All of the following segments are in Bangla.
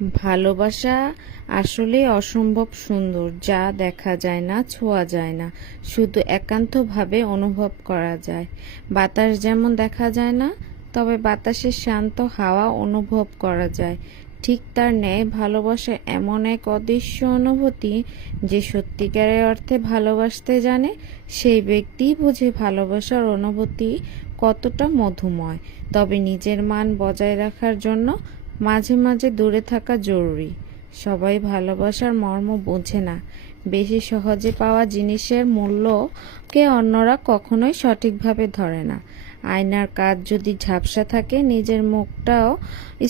ভালোবাসা আসলে অসম্ভব সুন্দর, যা দেখা যায় না, ছোঁয়া যায় না, শুধু একান্তভাবে অনুভব করা যায়। বাতাস যেমন দেখা যায় না, তবে বাতাসের শান্ত হাওয়া অনুভব করা যায়। ঠিক তার ন্যায় ভালোবাসা এমন এক অদৃশ্য অনুভূতি, যে সত্যিকারের অর্থে ভালোবাসতে জানে সেই ব্যক্তিই বুঝে ভালোবাসার অনুভূতি কতটা মধুময়। তবে নিজের মান বজায় রাখার জন্য মাঝে মাঝে দূরে থাকা জরুরি। সবাই ভালোবাসার মর্ম বোঝে না। বেশি সহজে পাওয়া জিনিসের মূল্যকে অন্যরা কখনোই সঠিকভাবে ধরে না। আয়নার কাঁচ যদি ঝাপসা থাকে, নিজের মুখটাও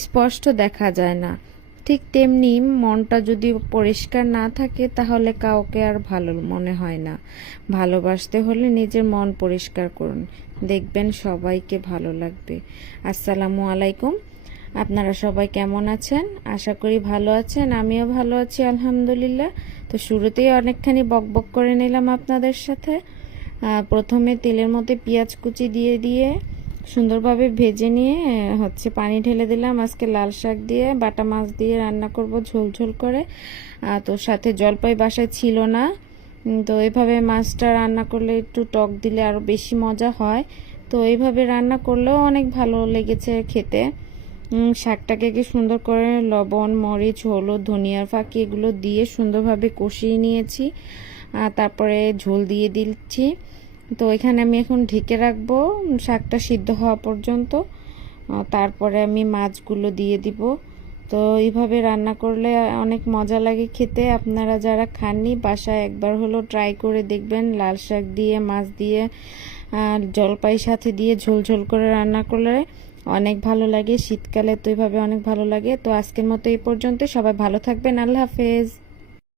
স্পষ্ট দেখা যায় না। ঠিক তেমনি মনটা যদি পরিষ্কার না থাকে, তাহলে কাউকে আর ভালো মনে হয় না। ভালোবাসতে হলে নিজের মন পরিষ্কার করুন, দেখবেন সবাইকে ভালো লাগবে। আসসালামু আলাইকুম। আপনারা সবাই কেমন আছেন? আশা করি ভালো আছেন। আমিও ভালো আছি, আলহামদুলিল্লাহ। তো শুরুতেই অনেকখানি বকবক করে নিলাম আপনাদের সাথে। প্রথমে তেলের মধ্যে পেঁয়াজ কুচি দিয়ে দিয়ে সুন্দরভাবে ভেজে নিয়ে পানি ঢেলে দিলাম। আজকে লাল শাক দিয়ে বাটা মাছ দিয়ে রান্না করব, ঝোল ঝোল করে। তো সাথে জলপাই বাসায় ছিল না, তো এইভাবে মাছটা রান্না করলে একটু টক দিলে আরও বেশি মজা হয়। তো এইভাবে রান্না করলেও অনেক ভালো লেগেছে খেতে। শাকটাকে কি সুন্দর করে লবণ, মরিচ, হলুদ, ধনিয়ার ফাঁকি এগুলো দিয়ে সুন্দরভাবে কষিয়ে নিয়েছি। তারপরে ঝোল দিয়ে দিচ্ছি। তো এখানে আমি এখন ঢেকে রাখবো শাকটা সিদ্ধ হওয়া পর্যন্ত। তারপরে আমি মাছগুলো দিয়ে দিব। তো এইভাবে রান্না করলে অনেক মজা লাগে খেতে। আপনারা যারা খাননি, বাসায় একবার হলো ট্রাই করে দেখবেন। লাল শাক দিয়ে, মাছ দিয়ে, জলপাই সাথে দিয়ে ঝোল ঝোল করে রান্না করলে অনেক ভালো লাগে। শীতকালে তো এইভাবে অনেক ভালো লাগে। তো আজকের মতো এই পর্যন্ত। সবাই ভালো থাকবেন। আল্লাহ হাফেজ।